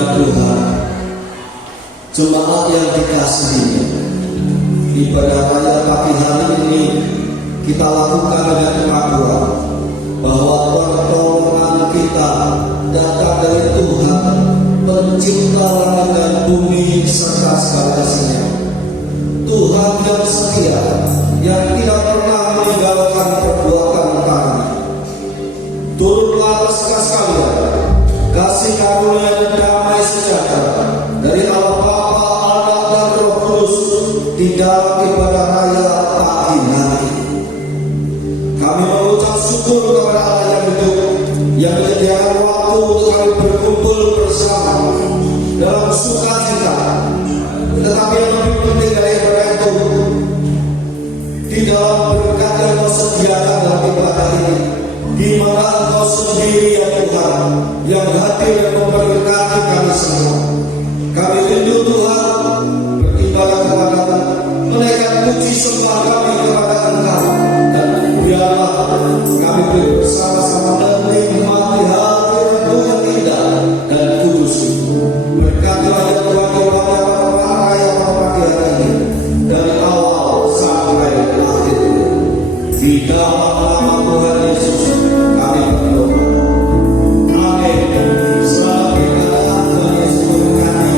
ya Tuhan, jemaat yang dikasihi, ibadah raya pagi hari ini kita lakukan dengan pengakuan bahwa pertolongan kita datang dari Tuhan, pencipta langit dan bumi serta segala isinya. Tuhan yang setia, yang tidak pernah meninggalkan perbuatan kami. Turunlah sekalian kasih karunia dan damai sejahtera dari Allah Bapa, Anak dan Roh Kudus di dalam ibadah raya pagi hari. Kami mengucap syukur kepada Allah yang hidup, yang menyediakan waktu untuk kami berkumpul bersama dalam sukacita. Tetapi yang lebih penting dari itu, di dalam berkat yang Kau sediakan dalam ibadah ini, di mana Engkau sendiri ya Tuhan yang hadir dan memberkati kami semua. Kami rindu Tuhan beribadah kepada-Mu, menaikkan puji sembah kami kepada Engkau, dan biarlah kami bersama-sama menikmati hadirat-Mu yang indah dan kudus. Berkatilah ya Tuhan kepada raya pagi hari ini dari awal sampai akhir. Di dalam nama Tuhan Yesus kami berdoa. Amin. Selamat berkata Tuhan Yesus berkati.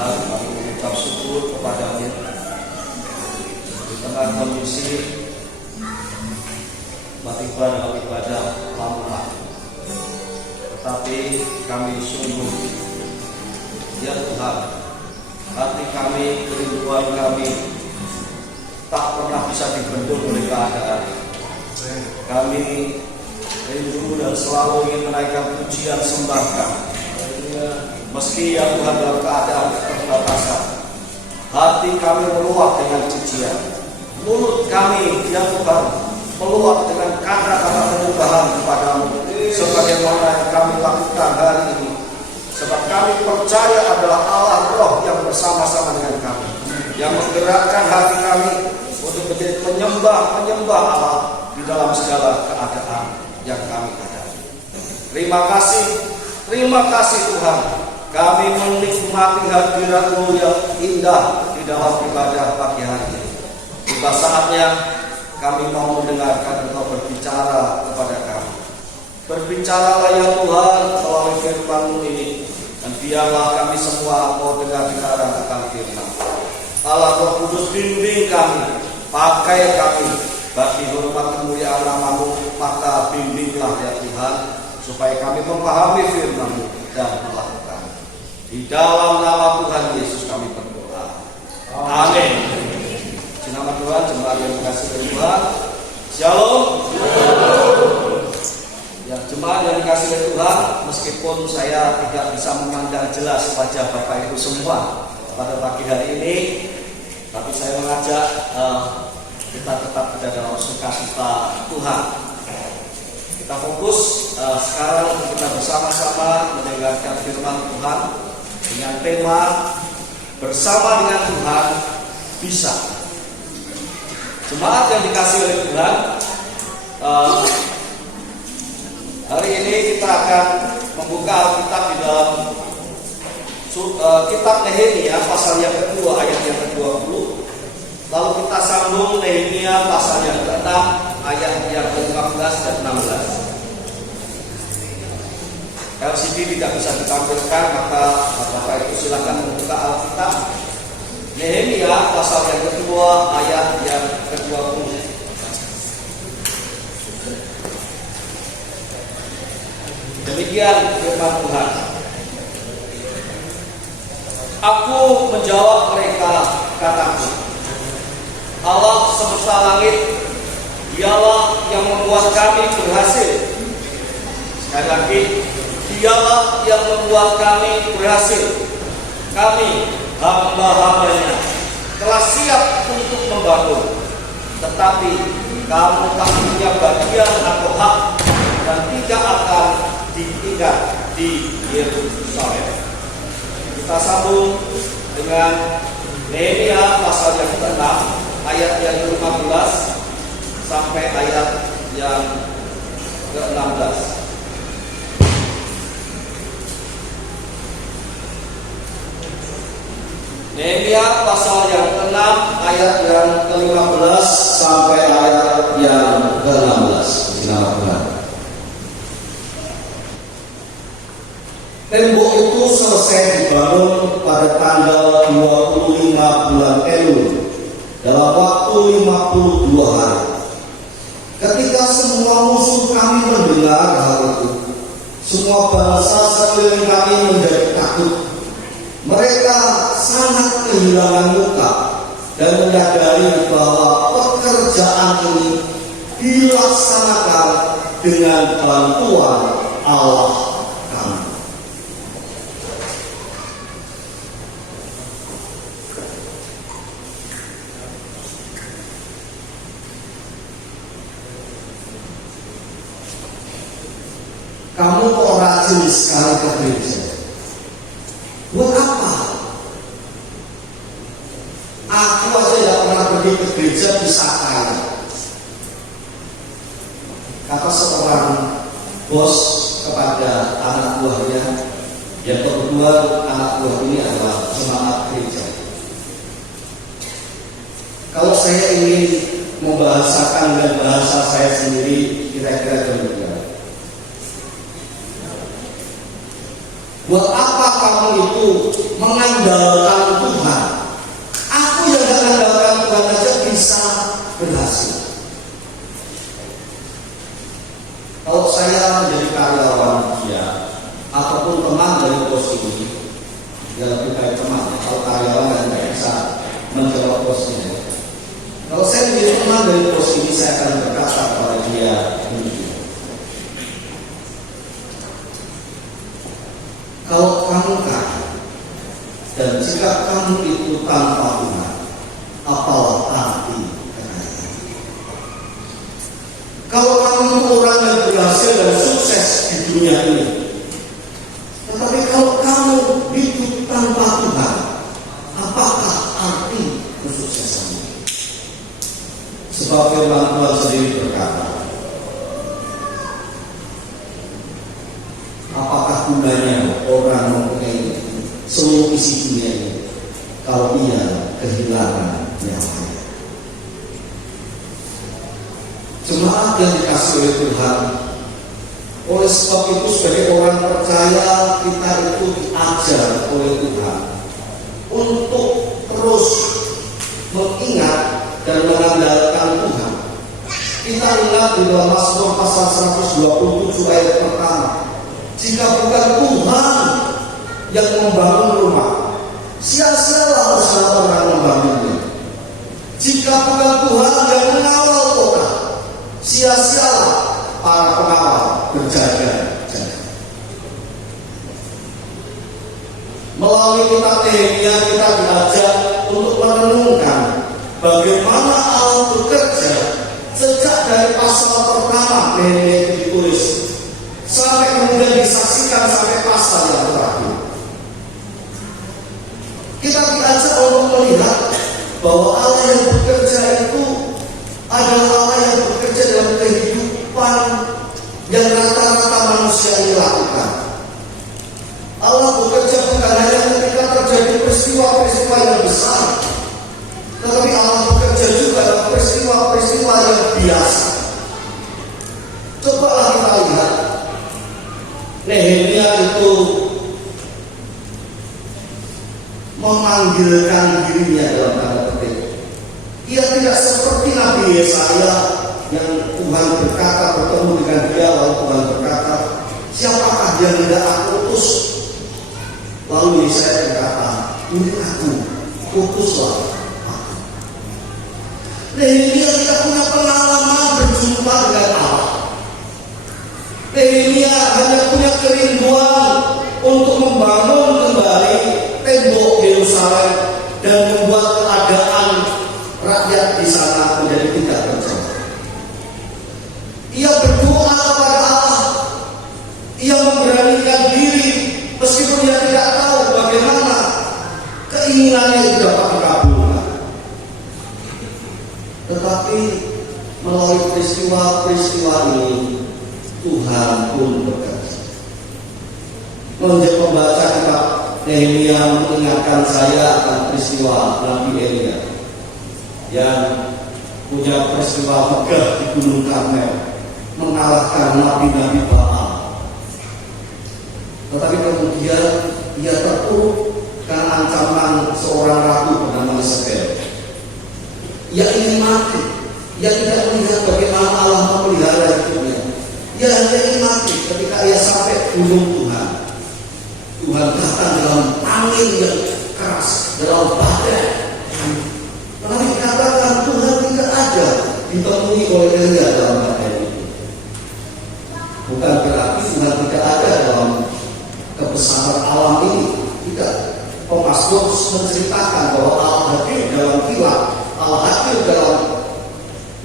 Tuhan, kami mengucap syukur kepada-Mu di tengah kondisi dalam ibadah lama, tetapi kami sungguh, ya Tuhan, hati kami, kerinduan kami tak pernah bisa dibendung oleh keadaan. Kami rindu dan selalu ingin menaikkan pujian sembah kami. Meski ya Tuhan dalam keadaan keterbatasan, hati kami meluap dengan pujian. Mulut kami ya Tuhan meluap dengan kata-kata penyembahan kepadamu, sebagaimana yang kami lakukan hari ini. Sebab kami percaya adalah Allah Roh yang bersama-sama dengan kami, yang menggerakkan hati kami untuk menjadi penyembah Allah di dalam segala keadaan yang kami hadapi. Terima kasih Tuhan. Kami menikmati hadirat-Mu yang indah di dalam ibadah pagi hari ini. Tiba saatnya kami mau mendengarkan Engkau berbicara kepada kami. Berbicaralah ya Tuhan melalui firman-Mu ini, dan biarlah kami semua mau dengar-dengaran akan firman. Allah Roh Kudus, bimbing kami, pakai kami bagi hormat kemuliaan nama-Mu, maka bimbinglah ya Tuhan, supaya kami memahami firman-Mu dan melakukan. Di dalam nama Tuhan Yesus kami berdoa. Amin. Di nama Tuhan, jemaat yang dikasihi Tuhan, Shalom. Ya, jemaat yang dikasihi Tuhan, meskipun saya tidak bisa memandang jelas wajah Bapak Ibu semua pada pagi hari ini, tapi saya mengajak kita tetap ada dalam sukacita Tuhan. Kita fokus sekarang untuk kita bersama-sama mendengarkan firman Tuhan dengan tema bersama dengan Tuhan bisa. Jemaat yang dikasihi oleh Tuhan, hari ini kita akan membuka Alkitab di dalam kitab Nehemia pasal yang kedua ayat yang ke-20. Lalu kita sambung Nehemia pasal yang ke-6 ayat yang ke-15 dan 16. LCD tidak bisa ditampilkan, maka Bapak Ibu silakan membuka Alkitab Nehemia pasal yang kedua ayat yang ke-20. Demikian firman Tuhan. Aku menjawab mereka, kataku, Allah semesta langit, Dialah yang membuat kami berhasil. Sekali lagi, Dialah yang membuat kami berhasil. Kami, hamba-hambanya, telah siap untuk membangun, tetapi kamu tak punya bagian atau hak dan tidak akan ditinggal di Yerusalem. Kita sambung dengan Nehemia pasal yang ke-6 ayat yang ke-15 sampai ayat yang ke-16. Nehemia pasal yang ke-6 ayat yang ke-15 sampai ayat yang ke-16. Tembok itu selesai dibangun pada tanggal 25 bulan Elul dalam waktu 52 hari. Ketika semua musuh kami mendengar hal itu, semua bangsa sekeliling kami menjadi takut. Mereka sangat kehilangan muka dan menyadari bahwa pekerjaan ini dilaksanakan dengan bantuan Allah kami. Kamu kok rajin sekali ke gereja? Buat apa? Aku aja tidak pernah pergi ke gereja bisa kaya. Kata seorang bos kepada anak buahnya, yang kedua anak buah ini adalah jemaat gereja. Kalau saya ingin membahasakan dengan bahasa saya sendiri, kira-kira demikian. Buat apa kamu itu mengandalkan Tuhan. Aku yang mengandalkan Tuhan aja bisa berhasil. Kalau saya menjadi karyawan dia ataupun teman dari bos ini, ya lebih baik teman. Kalau karyawan kan tidak bisa menjawab bos ini. Kalau saya menjadi teman dari bos ini, saya akan berkata kepada dia begini. Kalau kamu kaya dan jika kamu itu tanpa Tuhan, apalah arti kekayaan? Kalau kamu itu orang yang berhasil dan sukses di dunia ini, tetapi kalau kamu hidup tanpa Tuhan, apakah arti kesuksesanmu? Sebab firman Tuhan sendiri berkata, apakah gunanya orang mempunyai seluruh isi dunia ini kalau ia kehilangan nyawanya? Jemaat yang dikasih oleh Tuhan, oleh sebab itu sebagai orang percaya kita itu diajar oleh Tuhan untuk terus mengingat dan mengandalkan Tuhan. Kita ingat di dalam Mazmur pasal 127 ayat pertama, jika bukan Tuhan yang membangun rumah, sia-sialah usaha orang membangunnya. Jika bukan Tuhan yang mengawal kota, sia-sialah para pengawal berjaga-jaga. Melalui kitab Nehemia kita diajak untuk merenungkan bagaimana Allah bekerja sejak dari pasal pertama Nehemia itu ditulis sampai kemudian disaksikan sampai pasal yang terakhir. Kita diajak untuk melihat bahwa Allah yang bekerja itu adalah Allah yang bekerja dalam kehidupan yang rata-rata manusia ini lakukan. Allah bekerja bukan hanya ketika terjadi peristiwa-peristiwa yang besar, tetapi Allah bekerja juga dalam peristiwa-peristiwa yang biasa. Cobalah kita lihat Nehemia itu memanggilkan dirinya dalam tanda petik. Ia tidak seperti Nabi Yesaya yang Tuhan berkata bertemu dengan dia, lalu Tuhan berkata, siapakah yang tidak aku utus? Lalu Yesaya berkata, ini aku, utuslah aku. Nehemia tidak punya pengalaman berjumpa dengan Allah. Nehemia hanya punya kerinduan untuk membangun kembali tembok Yerusalem dan membuat keadaan rakyat di sana menjadi tidak terjadi. Ia berdoa kepada Allah. Ia memberanikan diri meskipun ia tidak tahu bagaimana keinginannya itu dapat dikabulkan. Tetapi melalui peristiwa-peristiwa ini Tuhan pun bekerja. Menjadi membaca kitab Nehemia mengingatkan saya akan peristiwa Nabi Elia yang punya peristiwa megah di Gunung Karmel, mengalahkan nabi-nabi Baal. Tetapi kemudian ia terpuruk karena ancaman seorang ratu bernama Yezebel. Ia ingin mati. Ia tidak melihat bagaimana Allah memelihara hidupnya. Ia hanya ingin mati ketika ia sampai gunung Tuhan. Tuhan datang dalam angin yang keras, dalam badai. Tetapi dikatakan Tuhan tidak ada ditemui oleh Elia dalam badai itu. Bukan berarti Tuhan tidak ada dalam kebesaran alam ini. Tidak. Pemasmur menceritakan bahwa Allah hadir dalam kilat, Allah hadir dalam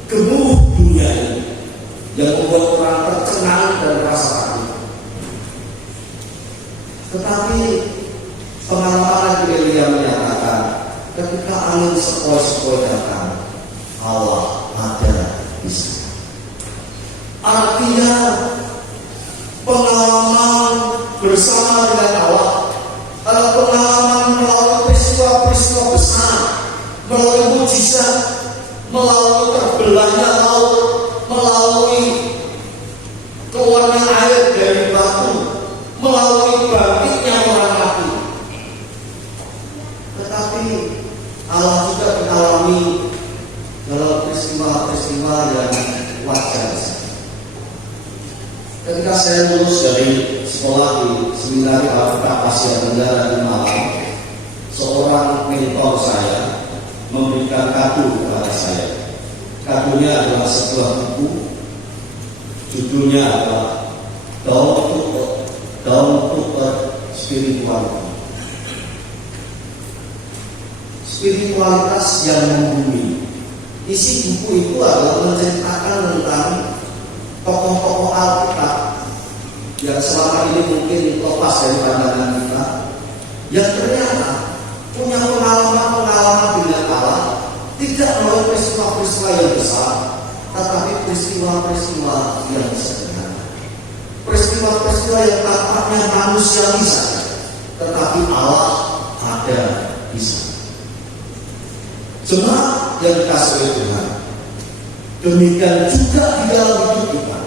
gemuruh dunia ini yang membuat orang tercengang dan merasa takut. Tetapi pengalaman Elia menyatakan ketika angin sepoi-sepoi datang, Allah ada di sana. Artinya pengalaman bersama dengan Allah adalah pengalaman melalui peristiwa-peristiwa besar, melalui mujizat, melalui terbelahnya laut, melalui keluarnya air dari batu, melalui bangkitnya orang mati. lulus dari sekolah di Seminari Alkitab Asia Tenggara di Malang, seorang mentor saya memberikan kado kepada saya. Kadonya adalah sebuah buku, judulnya adalah Down to Earth Spirituality. Spiritualitas yang membumi. Isi buku itu adalah menceritakan tentang tokoh-tokoh Alkitab yang selama ini mungkin lepas dari pandangan kita, yang ternyata punya pengalaman-pengalaman dengan Allah, tidak melalui peristiwa-peristiwa yang besar, tetapi peristiwa-peristiwa yang sederhana, peristiwa-peristiwa yang tampaknya manusiawi saja, tetapi Allah ada di sana. Jemaat yang dikasihi oleh Tuhan, demikian juga di dalam hidup kita.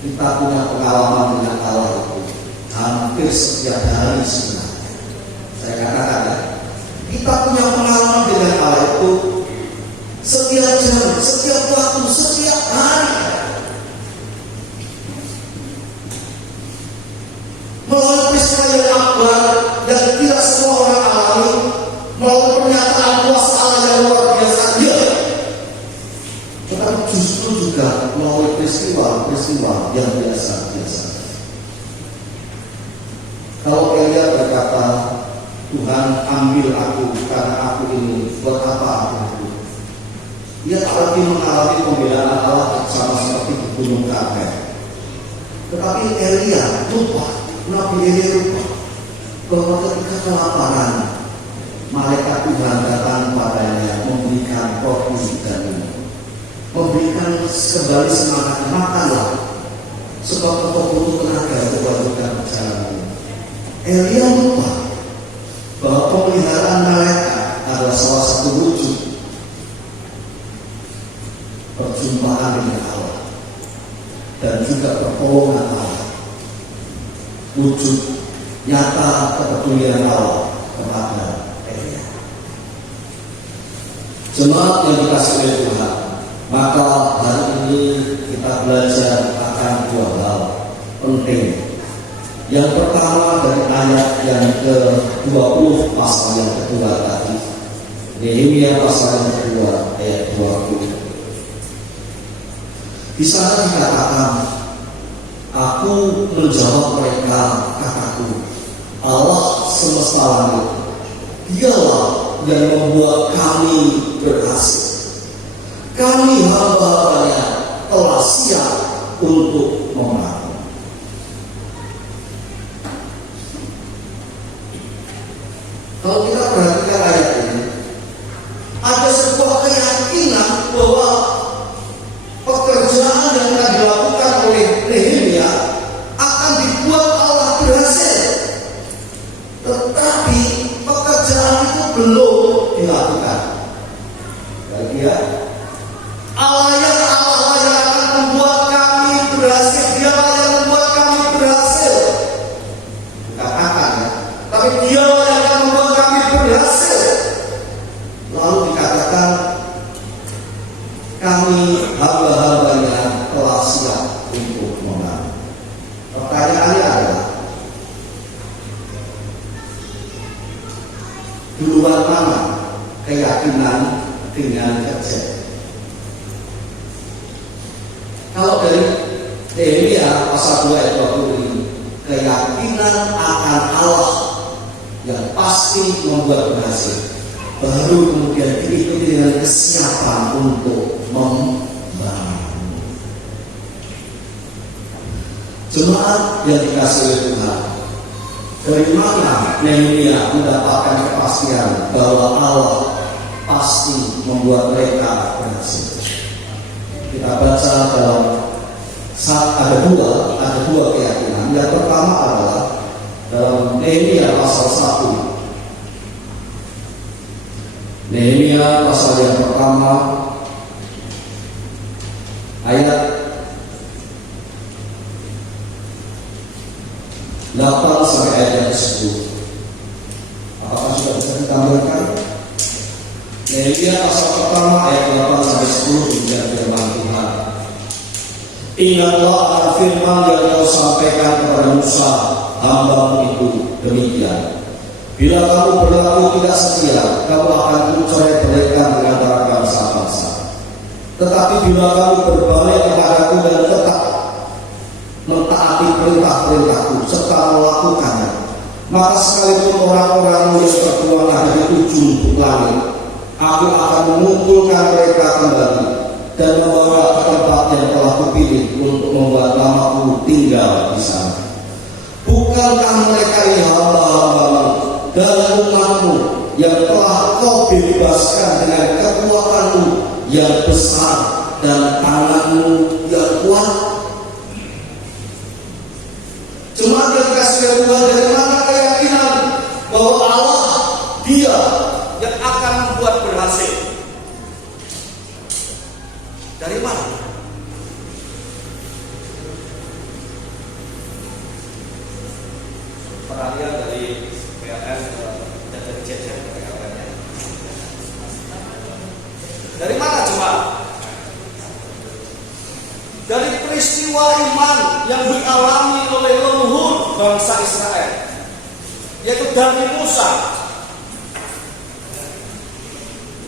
Kita punya pengalaman dengan Allah itu hampir setiap hari sebenarnya. Saya katakan ya, kita punya pengalaman dengan Allah itu setiap jam, setiap waktu, setiap hari. Melalui peristiwa yang akbar yang tidak semua orang alami, melalui pernyataan kuasa Allah yang luar biasa, ya. Tetapi justru juga melalui peristiwa-peristiwa yang biasa-biasa. Kalau Elia berkata, Tuhan ambil aku karena aku ini, buat apa aku hidup? Dia tak lagi mengalami pembelaan Allah sama seperti di Gunung Karmel. Tetapi Elia lupa, Nabi Elia lupa bahwa ketika kelaparan, malaikat Tuhan datang padanya memberikan roti dan minum, memberikan kembali semangat, makanlah sebab engkau butuh tenaga untuk melanjutkan perjalanan. Elia lupa bahwa pemeliharaan malaikat adalah salah satu wujud perjumpaan dengan Allah dan juga pertolongan Allah, wujud nyata kepedulian Allah kepada Elia. Jemaat yang dikasihi oleh Tuhan, maka hari ini kita belajar akan dua hal penting. Yang pertama dari ayat yang ke-20 pasal yang kedua tadi, Nehemia pasal yang kedua ayat 20. Di sana dikatakan, aku menjawab mereka, kataku, Allah semesta langit, Dialah yang membuat kami berhasil. Kami hamba-hambanya telah siap untuk memenang. Kalau kita perhatikan ayat ini, ada sebuah keyakinan bahwa pekerjaan yang akan dilakukan oleh Nehemia akan dibuat Allah berhasil. Tetapi pekerjaan itu belum dilakukan. Dia Allah yang akan membuat kami berhasil. Dialah yang membuat kami berhasil. Dikatakan ya, tapi Dialah yang akan membuat kami berhasil. Lalu dikatakan, kami hamba-hambanya telah siap untuk memenang. Pertanyaannya adalah, duluan mana keyakinan dengan kerja? Kalau dari Nehemia pasal 2 ayat 20 ini, keyakinan akan Allah yang pasti membuat berhasil, baru kemudian diikuti dengan kesiapan untuk membangun. Jemaat yang dikasihi oleh Tuhan, dari mana Nehemia mendapatkan kepastian bahwa Allah pasti membuat mereka berhasil? Kita baca dalam ada dua keyakinan. Yang pertama adalah dalam Nehemia pasal 1. Nehemia pasal yang pertama ayat 8 sampai ayat yang ke-10. Apakah sudah bisa ditampilkan? Nehemia pasal pertama ayat 8 sampai 10 demikian firman Tuhan. Ingatlah akan firman yang kau sampaikan kepada Musa, hamba-Mu itu demikian. Bila kamu berlaku tidak setia, kamu akan kucerai-beraikan di antara bangsa-bangsa. Tetapi bila kamu berbalik kepadaku dan tetap mentaati perintah-perintahku serta melakukannya, maka sekalipun orang-orang yang terkeluar dari ujung langit, aku akan mengumpulkan mereka kembali dan membawa ke tempat yang telah kupilih untuk membuat namaku tinggal di sana. Bukankah mereka ini hamba-hamba-Mu dan umat-Mu yang telah Kau bebaskan dengan kekuatan-Mu yang besar dan tangan-Mu yang kuat? Jemaat yang dikasihi Tuhan, dari mana keyakinan bahwa Allah Dia yang akan membuat berhasil? Dari mana? Peralihan dari PLN dan dari jajan PLN-nya. Dari mana coba? Dari peristiwa iman yang dialami oleh leluhur bangsa Israel, yaitu dari Musa.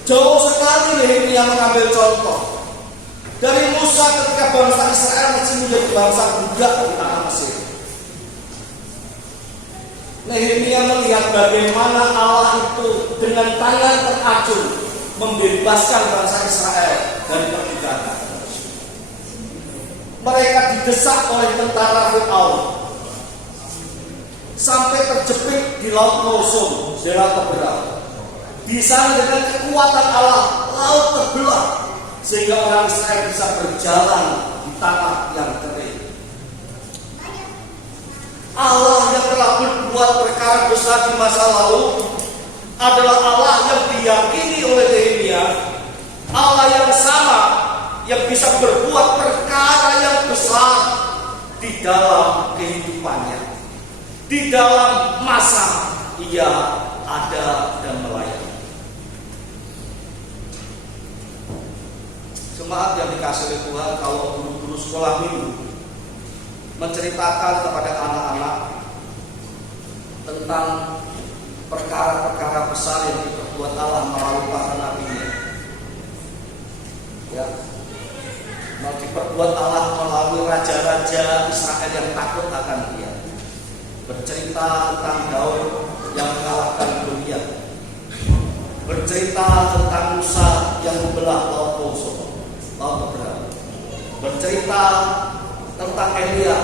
Jauh sekali Nehemia mengambil contoh dari Musa ketika bangsa Israel masih menjadi bangsa budak di tanah Mesir. Nehemia melihat bagaimana Allah itu dengan tangan teracung membebaskan bangsa Israel dari perbudakan. Mereka didesak oleh tentara Firaun sampai terjepit di laut Mosum, di laut terbelah. Di sana dengan kekuatan Allah, laut terbelah sehingga orang Israel bisa berjalan di tanah yang kering. Allah yang telah berbuat perkara besar di masa lalu adalah Allah yang diyakini oleh Nehemia, Allah yang sama yang bisa berbuat perkara yang besar di dalam kehidupannya, di dalam masa ia ada dan melayani. Jemaat yang dikasihi oleh Tuhan, kalau guru-guru sekolah minggu menceritakan kepada anak-anak tentang perkara-perkara besar yang diperbuat Allah melalui para nabi-Nya, ya, mau diperbuat Allah melalui raja-raja Israel yang takut akan Dia. Bercerita tentang Daud yang mengalahkan Goliat, bercerita tentang Musa yang membelah laut Mosum, laut terbelah, bercerita tentang Elia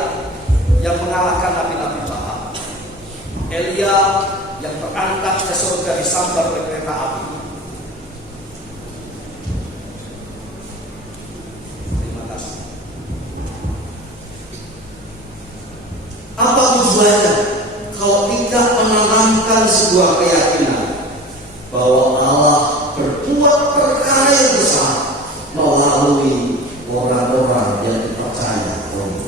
yang mengalahkan nabi-nabi Baal, Elia yang terangkat ke surga disambar oleh kereta api. Terima kasih. Apa tujuannya kalau tidak menanamkan sebuah keyakinan bahwa Allah berbuat perkara yang besar melalui orang-orang yang dipercaya oleh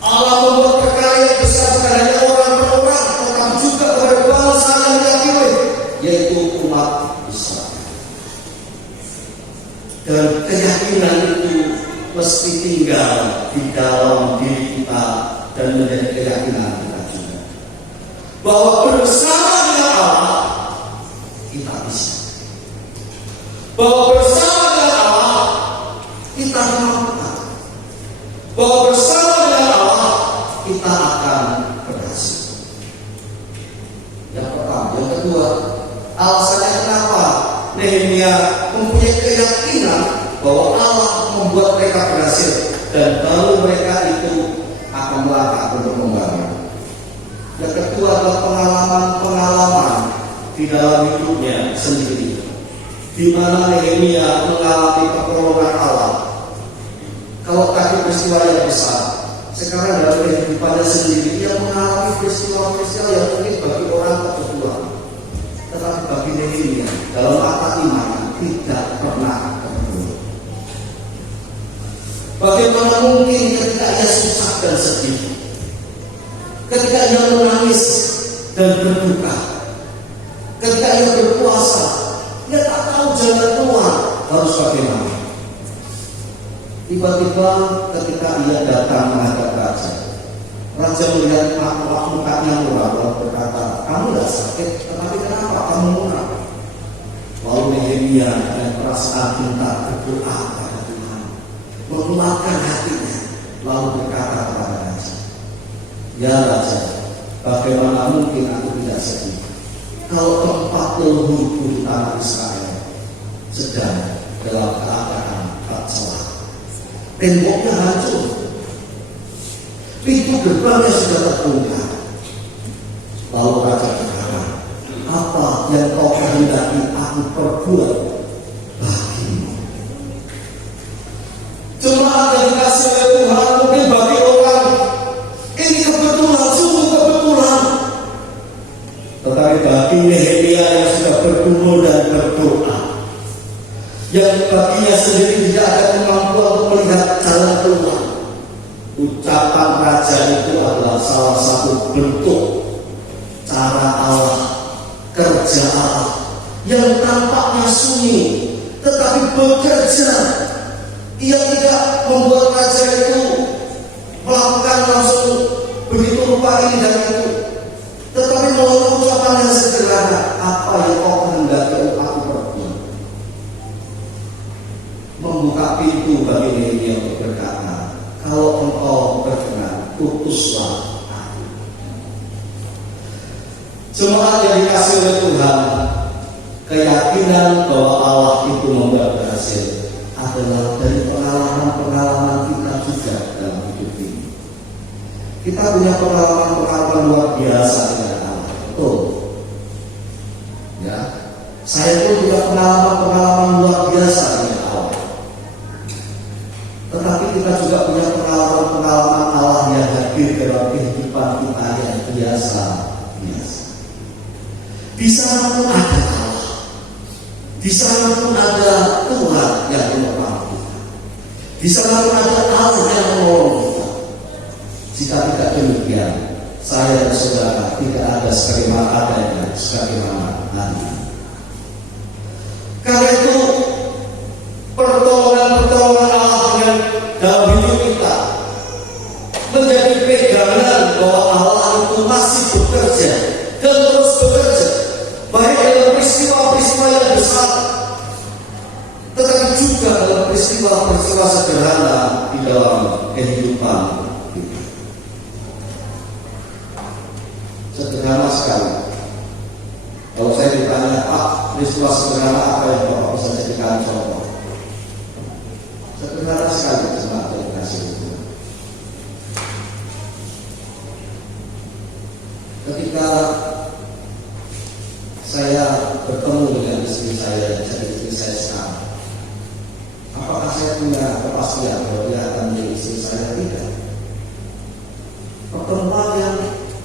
Allah? Membuat perkara yang besar bukan hanya orang per orang, tetapi juga pada bangsa yang Dia pilih, yaitu umat Israel. Dan keyakinan itu mesti tinggal di dalam diri kita dan menjadi keyakinan kita juga, bahwa bersama dengan Allah kita bisa, bahwa bersama dengan Allah kita mampu, bahwa bersama dengan Allah kita akan berhasil. Yang pertama. Yang kedua, alasannya kenapa Nehemia mempunyai keyakinan bahwa Allah membuat mereka berhasil dan baru mereka itu akan melangkah untuk membangun. Yang kedua adalah pengalaman-pengalaman di dalam hidupnya sendiri, di mana Nehemia mengalami pertolongan Allah. Kalau tadi peristiwa yang besar, sekarang dalam kehidupannya sendiri dia mengalami peristiwa-peristiwa yang mungkin bagi orang kebetulan, tetapi bagi Nehemia dalam mata iman tidak pernah kebetulan. Bagaimana mungkin ketika ia susah dan sedih, ketika ia menangis dan berduka, ketika ia berpuasa, ia tak tahu jalan keluar harus bagaimana. Tiba-tiba ketika ia datang menghadap raja. Raja melihat mukanya murah lalu berkata, "Kamu tidak sakit, tetapi kenapa kamu murah?" Lalu Nehemia dengan perasaan cinta berdoa kepada Tuhan, mengeluarkan hatinya, lalu berkata kepada raja, "Ya raja, bagaimana mungkin aku tidak sedih kalau tempat leluhurku di tanah Israel sedang dalam keadaan tercela. Temboknya hancur, pintu gerbangnya sudah terbongkar." Lalu raja berkata, "Apa yang kau kehendaki aku perbuat bagimu?" Jemaat yang dikasih oleh Tuhan, mungkin bagi orang ini kebetulan, sungguh kebetulan. Tetapi bagi Nehemia yang sudah bergumul dan berdoa, yang baginya sendiri tidak ada kemampuan untuk melihat jalan keluar, ucapan raja itu adalah salah satu bentuk cara Allah, kerja Allah yang tampaknya sunyi tetapi bekerja. Ia tidak membuat raja itu melakukan langsung begitu rupa ini dan itu, tetapi melalui ucapan yang sederhana, "Apa yang kau kehendaki aku perbuat?" Membuka pintu bagi Nehemia untuk berkata, "Kalau engkau berkenan, utuslah aku." Jemaat yang dikasih oleh Tuhan, keyakinan bahwa Allah itu membuat berhasil adalah dari pengalaman-pengalaman kita juga dalam hidup ini. Kita punya pengalaman-pengalaman luar biasa dengan Allah, betul? Ya, saya pun punya pengalaman-pengalaman luar biasa dengan Allah. Tetapi kita juga punya pengalaman-pengalaman Allah yang hadir dalam kehidupan kita yang biasa. Di sana pun ada Allah, di sana pun ada Tuhan yang menolong kita, di sana pun ada Allah yang menolong kita. Jika tidak demikian, saya dan saudara tidak ada sebagaimana adanya sebagaimana hari ini. Karena itu pertolongan Allah dengan dalam hidup kita menjadi pegangan bahwa Allah itu masih bekerja dan terus bekerja, baik dalam peristiwa-peristiwa yang besar, tetapi juga dalam peristiwa-peristiwa sederhana di dalam kehidupan kita. Sederhana sekali. Kalau saya ditanya, "Pak, peristiwa sederhana apa yang Bapak bisa jadikan contoh?" Sederhana sekali, jemaat yang dikasih itu. Ketika saya bertemu dengan istri saya, jadi istri saya sekarang, apakah saya punya kepastian bahwa dia akan menjadi istri saya? Tidak. Pertemuan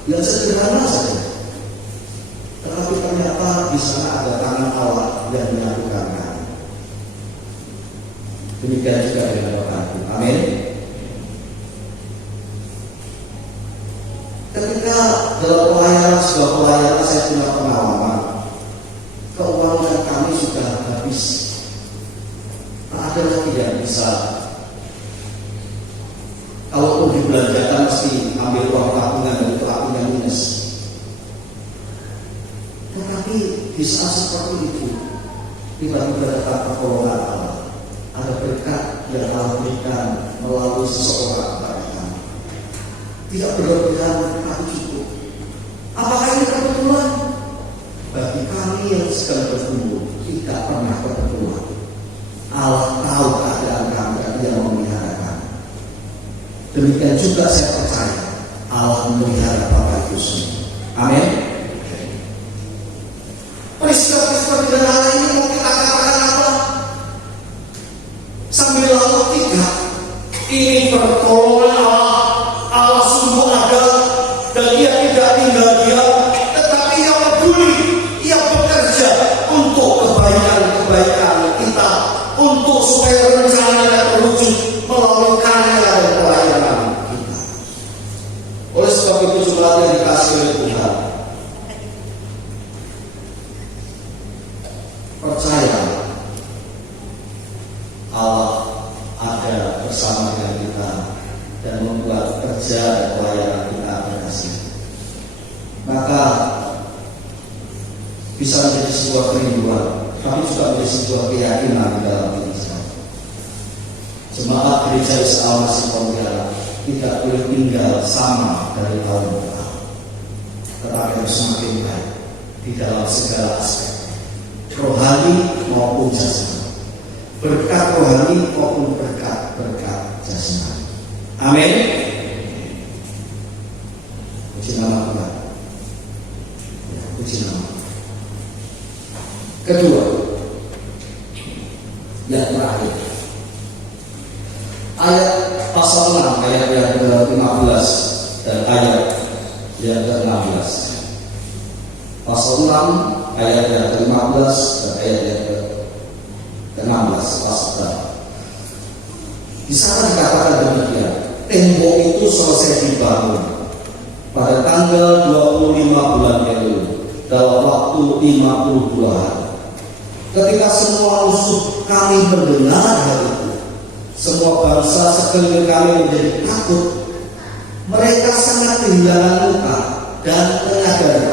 yang sederhana saja, tetapi ternyata di sana ada tangan Allah yang menyatukan kami. Demikian juga dengan Bapak-Ibu. Amin. Ketika dalam sebuah pelayanan saya punya pengalaman, keuangan kami sudah habis, tak ada lagi yang bisa. Kalaupun dibelanjakan mesti ambil uang tabungan dan itu tabungan minus. Tetapi di saat seperti itu, tiba-tiba datang pertolongan Allah. Ada berkat yang Allah berikan melalui seseorang kepada kami. Tidak berlebihan, tetapi cukup. Apakah ini kebetulan? Bagi kami yang sedang bertumbuh, tidak pernah kebetulan. Allah tahu keadaan kami dan Dia memelihara kami. Demikian juga saya percaya Allah memelihara Bapak Ibu semua. Amin. Peristiwa-peristiwa di dalam ini mau kita katakan apa? Sambil lalu tidak. Ini pertolongan Allah. Allah sungguh ada dan Dia tidak tinggal diam, tetapi Ia peduli, Ia bekerja untuk kebaikan kita, untuk supaya rencananya terwujud melalui karya dan pelayanan kita. Oleh sebab itu jemaat yang dikasih oleh Tuhan, percaya Allah ada bersama dengan kita maka bisa menjadi sebuah kerinduan, tapi juga menjadi sebuah keyakinan di dalam diri saya. Jemaat gereja Isa Al-Masih Pontianak tidak boleh tinggal sama dari tahun ke tahun, tetapi harus semakin baik di dalam segala aspek, rohani maupun jasmani, berkat rohani maupun berkat jasmani. Amin. Puji nama Tuhan. Ya, puji nama. Kedua, yang terakhir, ayat pasal 6 ayat yang ke-15 dan ayat yang ke-16. Pasal 6 ayat yang ke-15 dan ayat yang ke-16 pasal. Di sana dikatakan demikian, tembok itu selesai dibangun pada tanggal 25 bulan Elul dalam waktu 52 hari. Ketika semua musuh kami mendengar hal itu, semua bangsa sekeliling kami menjadi takut. Mereka sangat kehilangan muka dan menyadari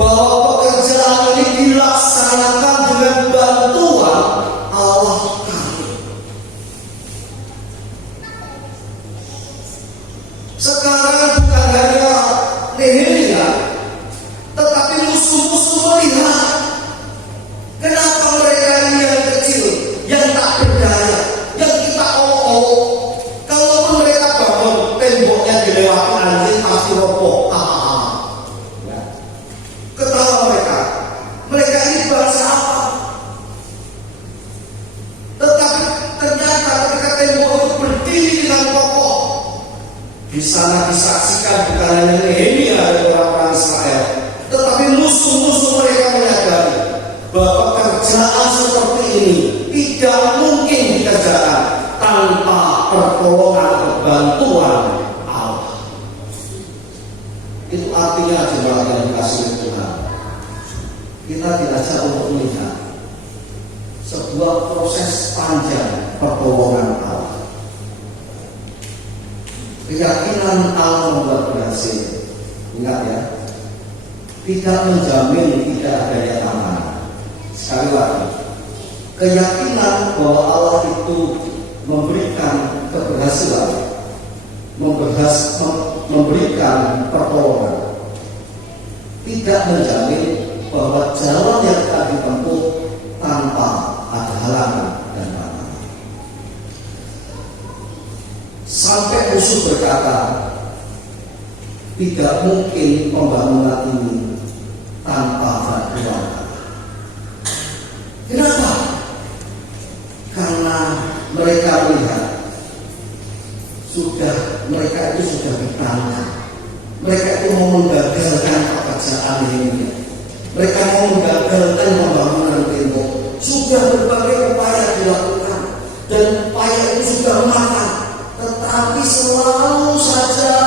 bahwa pekerjaan ini dilaksanakan dengan bantuan Allah kami. Sekarang bukan hanya Nehemia, tetapi musuh-musuh melihat. Kenapa mereka ini yang kecil, yang tak berdaya, yang kita olok-olok? Kalau mereka bangun, temboknya dilewati anjing pasti roboh. Ya. Ketawa mereka ini bangsa apa? Tetapi ternyata ketika tembok itu berdiri dengan kokoh, di sana disaksikan bukan hanya Nehemia dan orang-orang Israel, tetapi musuh-musuh mereka menyadari bahwa pekerjaan seperti ini tidak mungkin dikerjakan tanpa pertolongan atau bantuan Allah. Itu artinya jemaat yang dikasihi Tuhan, kita diajak untuk melihat sebuah proses panjang pertolongan Allah. Keyakinan Allah membuat berhasil. Ingat ya, tidak menjamin tidak adanya tangan. Sekali lagi, keyakinan bahwa Allah itu memberikan keberhasilan, memberikan pertolongan, tidak menjamin bahwa jalan yang akan ditempuh tanpa ada halangan dan tantangan. Sampai musuh berkata, tidak mungkin pembangunan ini tanpa bantuan. Kenapa? Karena mereka melihat mereka itu sudah ditanya, mereka itu mau menggagalkan pekerjaan ini, mereka mau menggagalkan pembangunan tembok. Sudah berbagai upaya dilakukan dan upaya itu sudah matang, tetapi selalu saja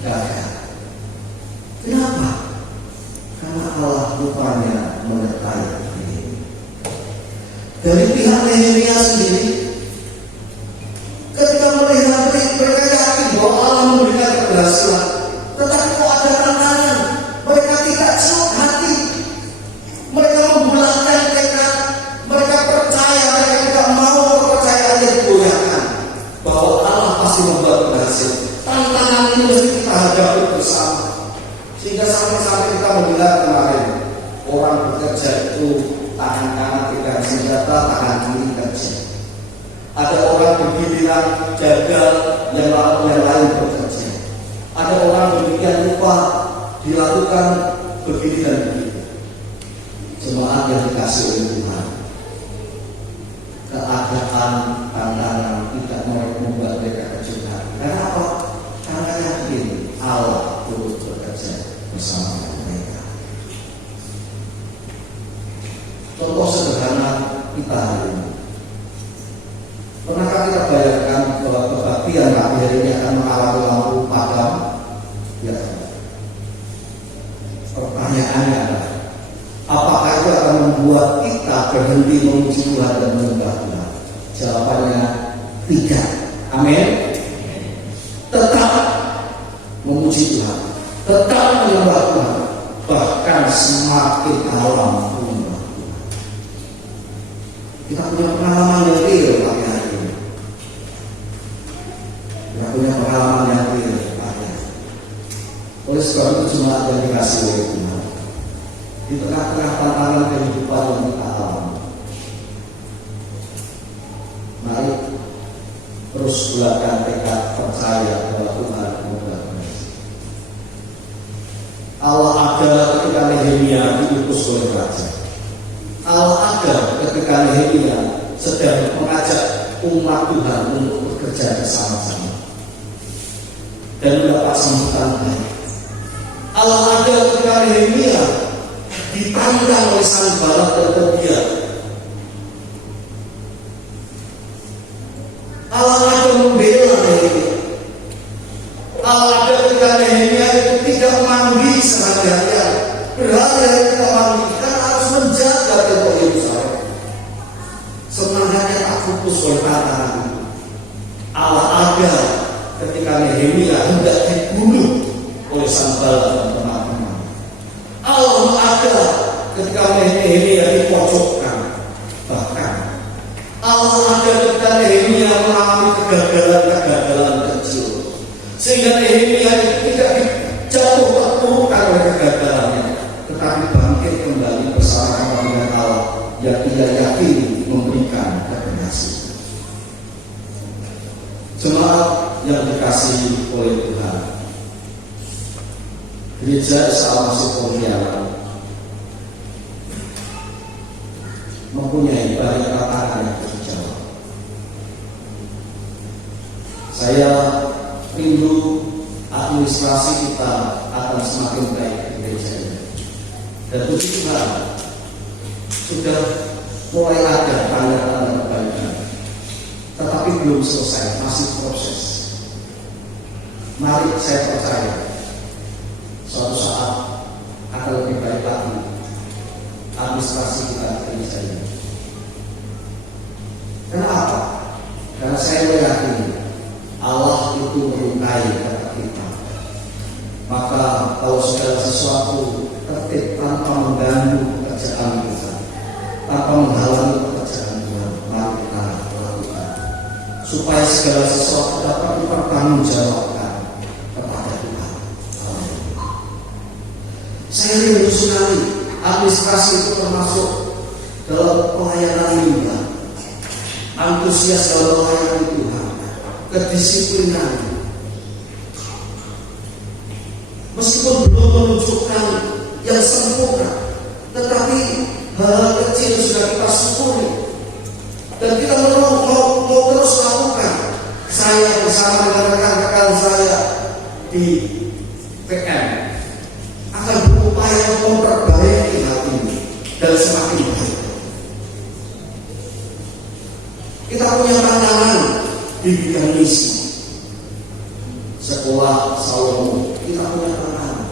gagal. Kenapa? Karena Allah rupanya menyertai. Dari pihak Nehemia sendiri, ketika melihat mereka yakin bahwa Allah memberikan keberhasilan, tetapi kok ada tantangan, mereka tidak siap hati, mereka membulatkan tekad, mereka percaya, mereka tidak mau kepercayaannya digoyahkan bahwa Allah pasti membuat berhasil. Tantangan ini mesti kita hadapi bersama, sehingga sampai kita mendengar kemarin orang bekerja itu tangan kanan pegang senjata, tangan kiri kerja. Ada orang bergiliran jagal, yang lain bekerja. Ada orang demikian rupa dilakukan begini dan begitu. Jemaat yang dikasih oleh Tuhan, keadaan tantangan tidak membuat mereka kecil hati. Karena apa? Karena yakin Allah turut bekerja bersama mereka. Contoh sederhana kita hari ini. Pernahkah kita bayangkan bahwa kebaktian akhir ini akan mengalami lampu padam? Ya. Pertanyaannya adalah, apakah itu akan membuat kita berhenti memuji Tuhan dan menyembah Tuhan? Jawabannya tidak. Amin. Tetap memuji Tuhan. tetap menyembah Tuhan, bahkan semakin dalam menyembah Tuhan. Kita punya pengalaman yang real pagi hari ini. Kita punya pengalaman yang real pagi hari ini. Oleh sebab itu jemaat yang dikasih oleh Tuhan, di tengah-tengah tantangan kehidupan yang kita alami, mari terus bulatkan tekad percaya bahwa Tuhan memudahkan. Allah ada ketika Nehemia diutus oleh raja. Allah ada ketika Nehemia sedang mengajak umat Tuhan untuk bekerja bersama-sama dan mendapat sambutan baik. Allah ada ketika Nehemia ditantang oleh Sanballat dan Tobia. Allah ada membela Nehemia. Allah ada ketika Nehemia itu tidak mandi sehari-harian, berhari-hari tidak mandi karena harus menjaga tembok Yerusalem. Semangatnya tak pupus oleh tantangan itu. Allah ada ketika Nehemia hendak dibunuh oleh Sanballat dan teman-teman. Allah ada ketika Nehemia dipojokkan. Bahkan Allah ada ketika Nehemia mengalami kegagalan kecil, sehingga Nehemia tidak jatuh terpuruk oleh kegagalannya, tetapi bangkit kembali bersama dengan Allah yang ia yakini memberikan keberhasilan. Jemaat yang dikasihi oleh Tuhan, Gereja Salmasih Pontianak mempunyai banyak tantangan yang harus dijawab. Saya rindu administrasi kita akan semakin baik di gereja ini. Dan puji Tuhan, sudah mulai ada tanda-tanda perbaikan, tetapi belum selesai, masih proses. Mari saya percaya suatu saat akan lebih baik lagi administrasi kita di gereja ini. Kenapa? Karena saya meyakini Allah itu menyukai kata kita. Maka kalau segala sesuatu tertib tanpa mengganggu pekerjaan kita, tanpa menghalangi pekerjaan Tuhan, mari kita lakukan supaya segala sesuatu dapat dipertanggungjawabkan kepada Tuhan. Saya rindu sekali administrasi itu termasuk dalam pelayanan limbah, antusias dalam pelayanan Tuhan, kedisiplinan. Meskipun belum menunjukkan yang sempurna, tetapi hal kecil sudah kita syukuri dan kita mau terus lakukan. Saya bersama dengan rekan-rekan saya di PM akan berupaya memperbaiki hal ini dan semakin baik. Kita punya tantangan di bidang misi. Sekolah Salomo, kita punya tantangan.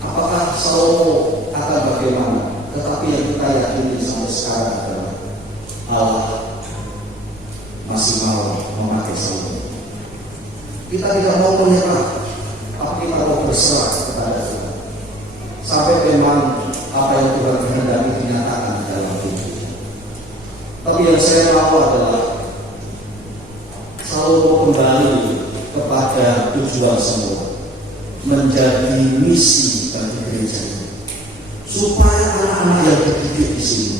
Apakah Salomo akan bagaimana? Tetapi yang kita yakini sampai sekarang adalah Allah masih mau memakai Salomo. Kita tidak mau menyerah, tapi kita mau berserah kepada Tuhan sampai memang apa yang Tuhan kehendaki dinyatakan dalam hidup. Tapi yang saya mau adalah Salomo kembali kepada tujuan semula, menjadi misi bagi gereja ini, supaya anak-anak yang dididik di sini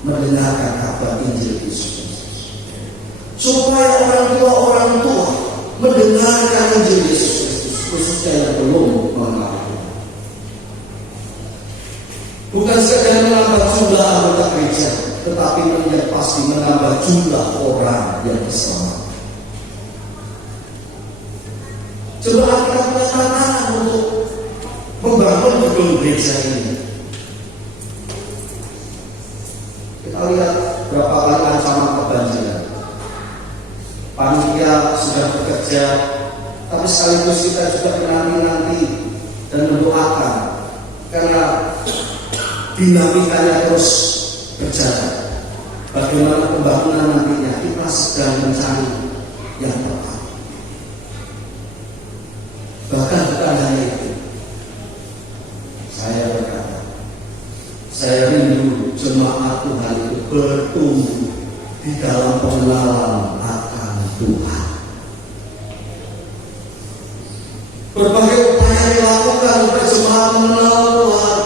mendengarkan kabar Injil Yesus Kristus, supaya orang tua mendengarkan Injil Yesus Kristus, khususnya yang belum mengenal Tuhan. Bukan sekadar menambah jumlah anggota gereja, tetapi yang pasti menambah jumlah orang yang diselamatkan. Coba kita punya tantangan untuk membangun gedung gereja ini. Kita lihat berapa kali ancaman kebanjiran. Panitia sudah bekerja, tapi sekaligus kita juga menanti-nanti dan mendoakan karena dinamikanya terus berjalan. Bagaimana pembangunan nantinya, kita sedang mencari yang tepat. Tuhan itu bertumbuh di dalam pengenalan akan Tuhan. Berbagai upaya dilakukan untuk jemaat mengenal Tuhan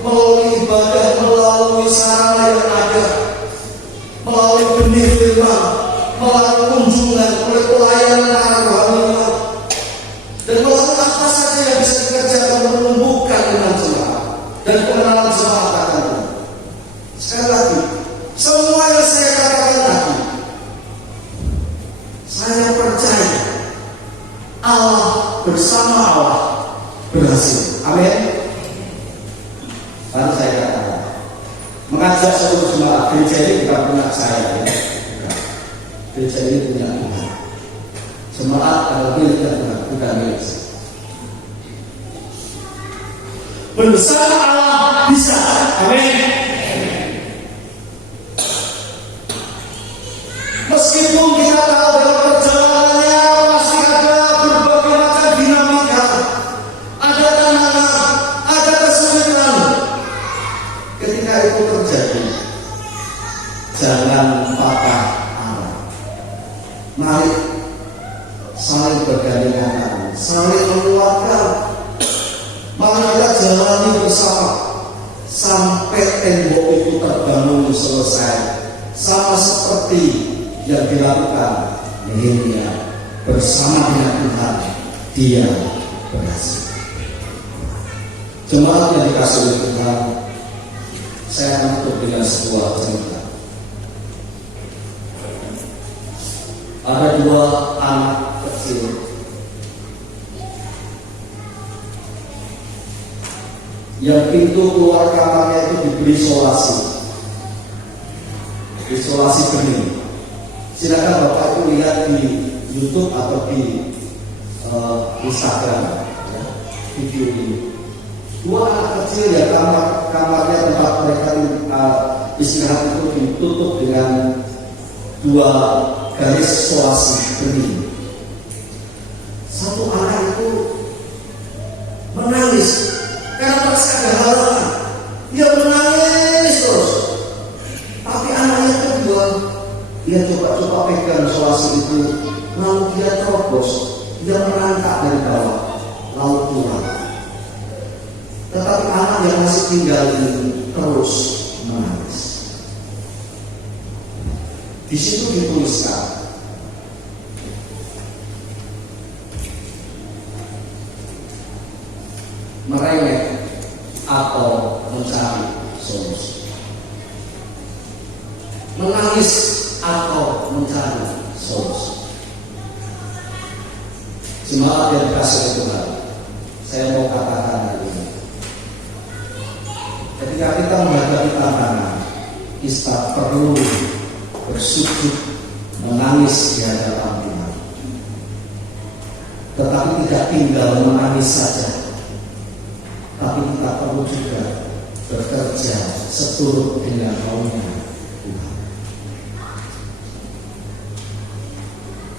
melalui ibadah, melalui sarana yang ada, melalui benih firman, melalui kunjungan, melalui pelayanan para rohaniwan, dan melalui apa saja yang bisa dikerjakan untuk menumbuhkan iman jemaat dan pengenalan jemaat akan Tuhan. Sekali lagi, semua yang saya katakan tadi, saya percaya Allah bersama Allah berhasil. Amin. Lalu saya katakan, mengajak seluruh jemaat, gereja ini bukan punya saya, ya. Gereja ini punya Tuhan. Jemaat adalah milik Tuhan, bukan milik saya. Bersama Allah bisa. Amin. Meskipun kita tahu dalam perjalanannya pasti ada berbagai macam dinamika, ada tantangan, ada kesulitan. Ketika itu terjadi, jangan patah arah. Mari saling bergandengan, saling menguatkan. Mari kita jalani bersama sampai tembok itu terbangun selesai, sama seperti yang dilakukan Nehemia bersama dengan Tuhan, dia berhasil. Jemaat yang dikasih oleh Tuhan, saya menutup dengan sebuah cerita. Ada dua anak kecil yang pintu keluar kamarnya itu diberi isolasi bening. Silakan Bapak itu lihat di YouTube atau di Instagram, ya, video ini. Dua anak kecil yang kamarnya tempat mereka istirahat itu ditutup dengan dua garis isolasi bening. Satu anak itu menangis karena masih ada harapan. Dia menangis terus. Tapi anaknya kedua, dia coba pegang isolasi itu, lalu dia terobos, dia merangkak dari bawah, lalu keluar. Tetapi anak yang masih tinggal ini terus menangis. Di situ dituliskan, merengek atau mencari solusi, menangis atau mencari solusi. Jemaat yang dikasih Tuhan, saya mau katakan hari ini, ketika kita menghadapi tantangan, kita perlu bersujud, menangis di hadapan Tuhan. Tetapi tidak tinggal menangis saja, tapi kita perlu juga bekerja seturut dengan maunya Tuhan.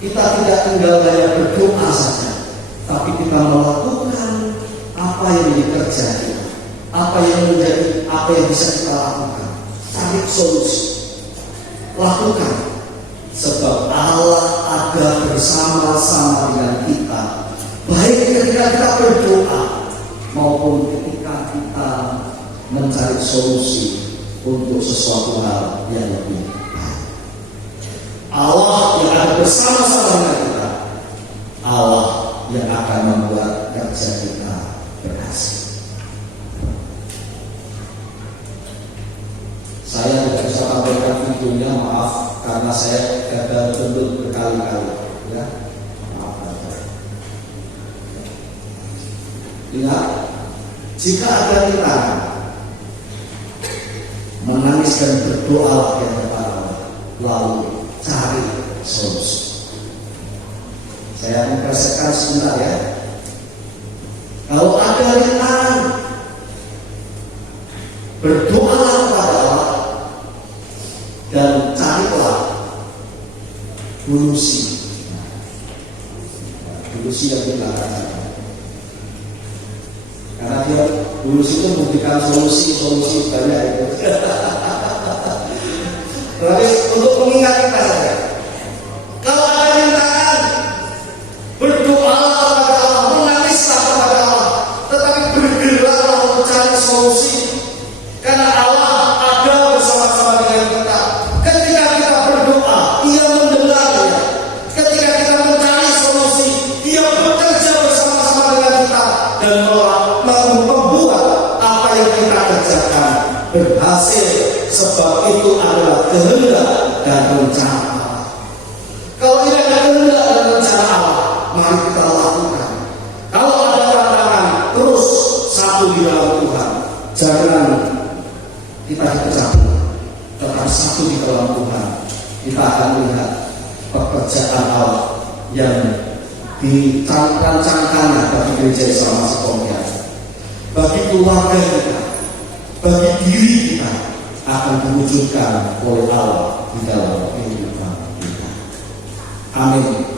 Kita tidak tinggal hanya berdoa saja, tapi kita melakukan apa yang dikerjakan, apa yang bisa kita lakukan. Cari solusi, lakukan, sebab Allah ada bersama-sama dengan kita, baik ketika kita berdoa maupun ketika kita mencari solusi untuk sesuatu hal yang lebih baik. Allah yang ada bersama-sama dengan kita, Allah yang akan membuat kerja kita berhasil. Saya tidak bisa tampilkan videonya, maaf, karena saya gagal bentuk berkali-kali, ya. Maaf. Ingat, jika ada kita menangis dan berdoa kepada Allah, lalu cari solusi. Saya mempersiapkan sebentar, ya. Kalau ada rintangan, berdoalah kepada Allah dan carilah solusi. Solusi yang kita lakukan. Karena dia solusi itu memberikan solusi banyak itu. Berarti untuk mengingat kita saja. Kalau ada rintangan, berdoalah kepada Allah, menangislah kepada Allah, tetapi bergeraklah mencari solusi. Karena Allah ada bersama-sama dengan kita. Ketika kita berdoa, Ia mendengar ya. Ketika kita mencari solusi, Ia bekerja bersama-sama dengan kita dan membuat apa yang kita kerjakan berhasil. Sebab itu adalah kehendak dan rencana Allah. Kalau ini ada kehendak dan rencana Allah, mari kita lakukan. Kalau ada tantangan, terus satu di dalam Tuhan. Jangan kita dipecah, tetap satu di dalam Tuhan. Kita akan melihat pekerjaan Allah yang dirancangkan bagi gereja Islam Sekolah, bagi keluarga kita, bagi diri kita, akan diwujudkan oleh Allah di dalam kehidupan kita. Amin.